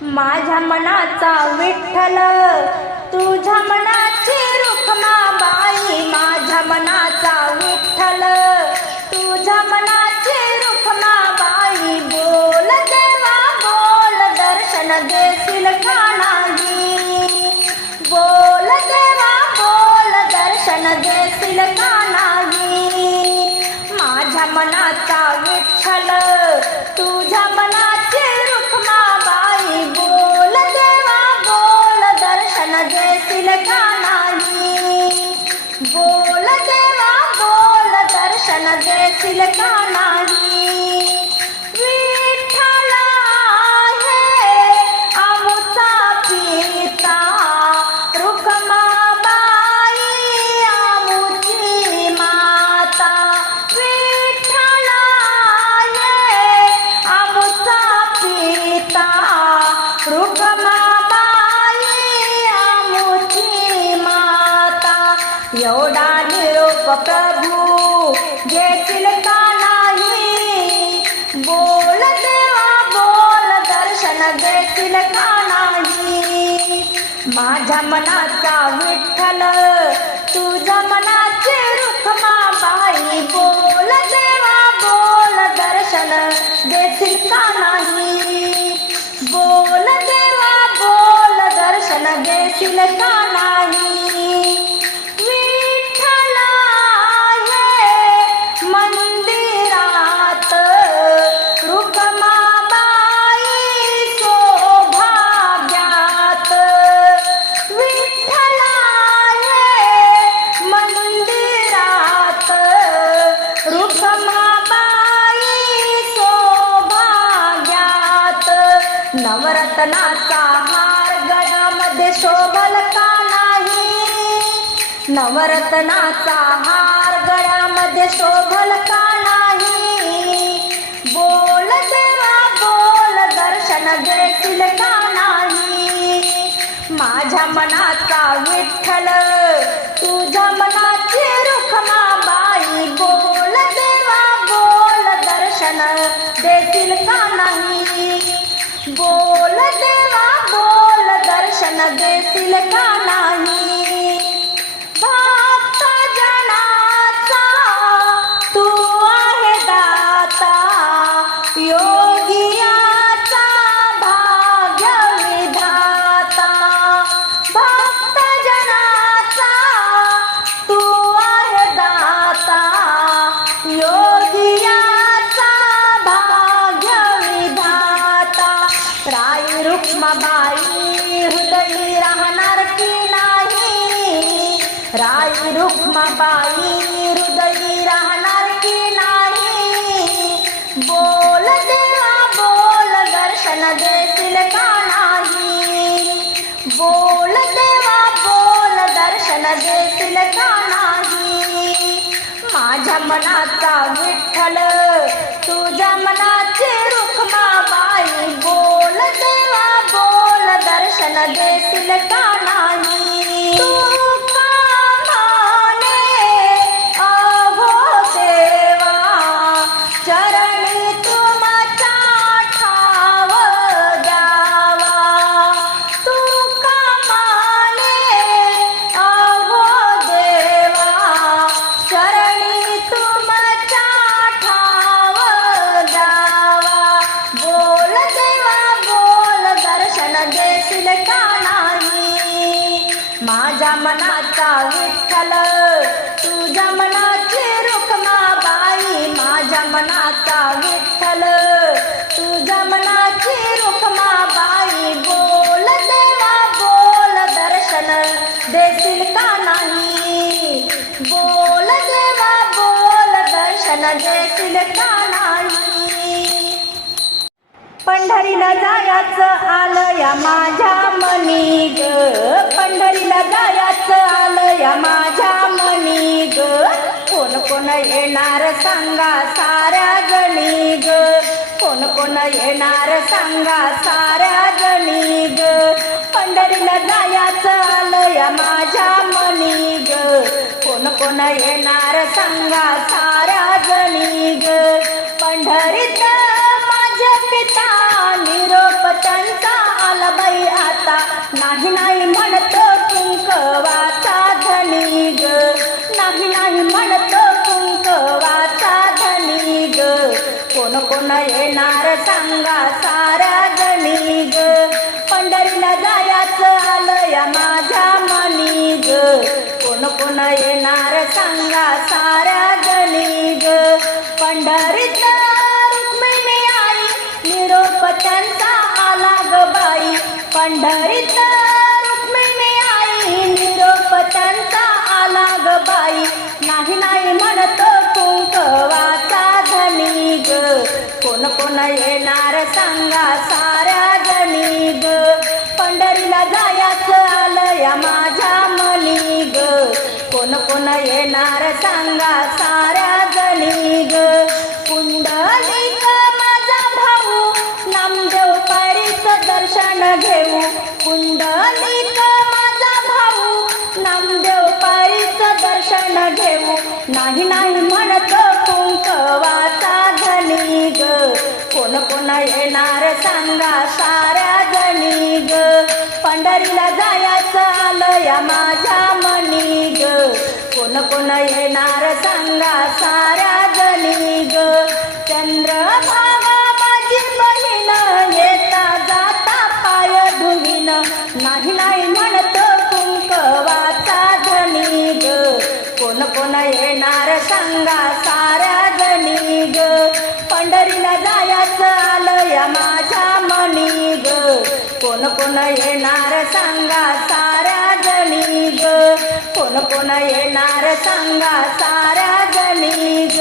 माझ्या मनाचा विठ्ठल तुझ्या मनाची रुखमाबाई माझ्या मनाचा विठ्ठल तुझ्या मना प्रभू। घेतील का नाही बोल देवा बोल दर्शन देतील का नाही। माझ्या मनाचा विठ्ठल तुझ्या मनाचे रुखमाबाई बोल देवा बोल दर्शन देतील का नाही। बोल देवा बोल दर्शन देशील का नाही। रत्नाचा हार गळ्यामध्ये शोभल का नाही. नवरत्नाचा हार गळ्यामध्ये शोभल का नाही. बोल देवा बोल दर्शन घेतील का नाही? माझ्या मनाचा विठ्ठल तुझ्या मनाची रुखमाबाई बोल देवा बोल दर्शन देतील का नाही? बोल देवा बोल दर्शन देशील का नाही. भक्त जनाचा तू आहे दाता. योगियाचा भाग्य विधाता. भक्त जनाचा तू आहे दाता. योगियाचा माझ्या मनाचा विठ्ठल तुझ्या मनाची रुखमाबाई बोल देवा बोल दर्शन देशील का नाही? पंढरीला जायाचं आलं या माझ्या मनी ग. पंढरीला जायाचं आलं या माझ्या मनी ग. कोण कोण येणार सांगा साऱ्या जणी ग. कोण कोण येणार सांगा साऱ्या जणी ग. पंढरीला जायाचं आलं या माझ्या कोण येणार सांगा सारा जणी ग पंढरीत माझ्या पिता निरोप त्यांचा आता. नाही नाही म्हणतो कुंकवाचा धनी ग नाही नाही म्हणतो कुंकवाचा धनी ग कोण कोण येणार सांगा सारा गणी ग कोण येणार सांगा साऱ्या गणी पंढरीत रुक्मिणी आई निरोप त्यांचा आला ग बाई. पंढरीत रुक्मिणी आई निरोप त्यांचा आला ग बाई. नाही नाही म्हणतो कुंकवाचा धनी ग. कोण कोण येणार सांगा सारा कोण येणार सांगा साऱ्या जणी ग. कुंडलिक माझा भाऊ नामदेव पारीच दर्शन घेऊ. कुंडलिक माझा भाऊ नामदेव पारीच दर्शन घेऊ. नाही नाही म्हणत कुंकवाचा धनी ग. कोण कोण येणार सांगा साऱ्या जणी ग. पंढरीला जायचं आलं या माझ्या मनी ग. कोण कोण येणार सांगा साऱ्या जणी ग. चंद्रभागा माझी बहीण येता जाता पाय धुवीन. नाही नाही म्हणतो कुंकवाचा धनी ग. कोण कोण येणार सांगा साऱ्या जणी ग. पंढरीला जायचं आलं या माझ्या मनी ग. कोण कोण येणार सांगा साऱ्या जणी ग कोण कोण येणार सांगा साऱ्या जणी ग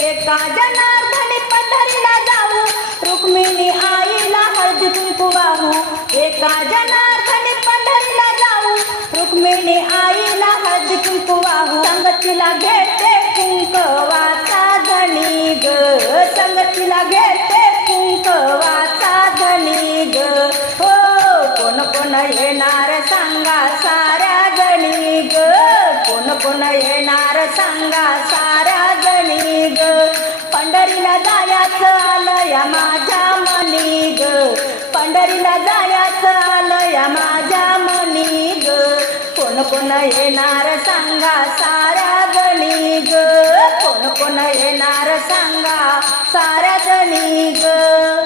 एका जनार्दनी पंढरीला जाऊ. रुक्मिणी आईला हळदी कुंकू वाहू. एका जनार्दनी पंढरीला जाऊ. रुक्मिणी आईला हळदी कुंकू वाहू. संगतीला घेते कुंकवाचा धनी ग संगतीला घेते कुंकवाचा धनी ग कोण येणार सांगा साऱ्या गणी ग. कोण कोण येणार सांगा साऱ्या गणी ग. पंढरीला जायचं आलं या माझ्या मनी ग. पंढरीला जायचं आलं या माझ्या मनी ग. कोण कोण येणार सांगा साऱ्या गणी ग. कोण कोण येणार सांगा साऱ्या गणी ग.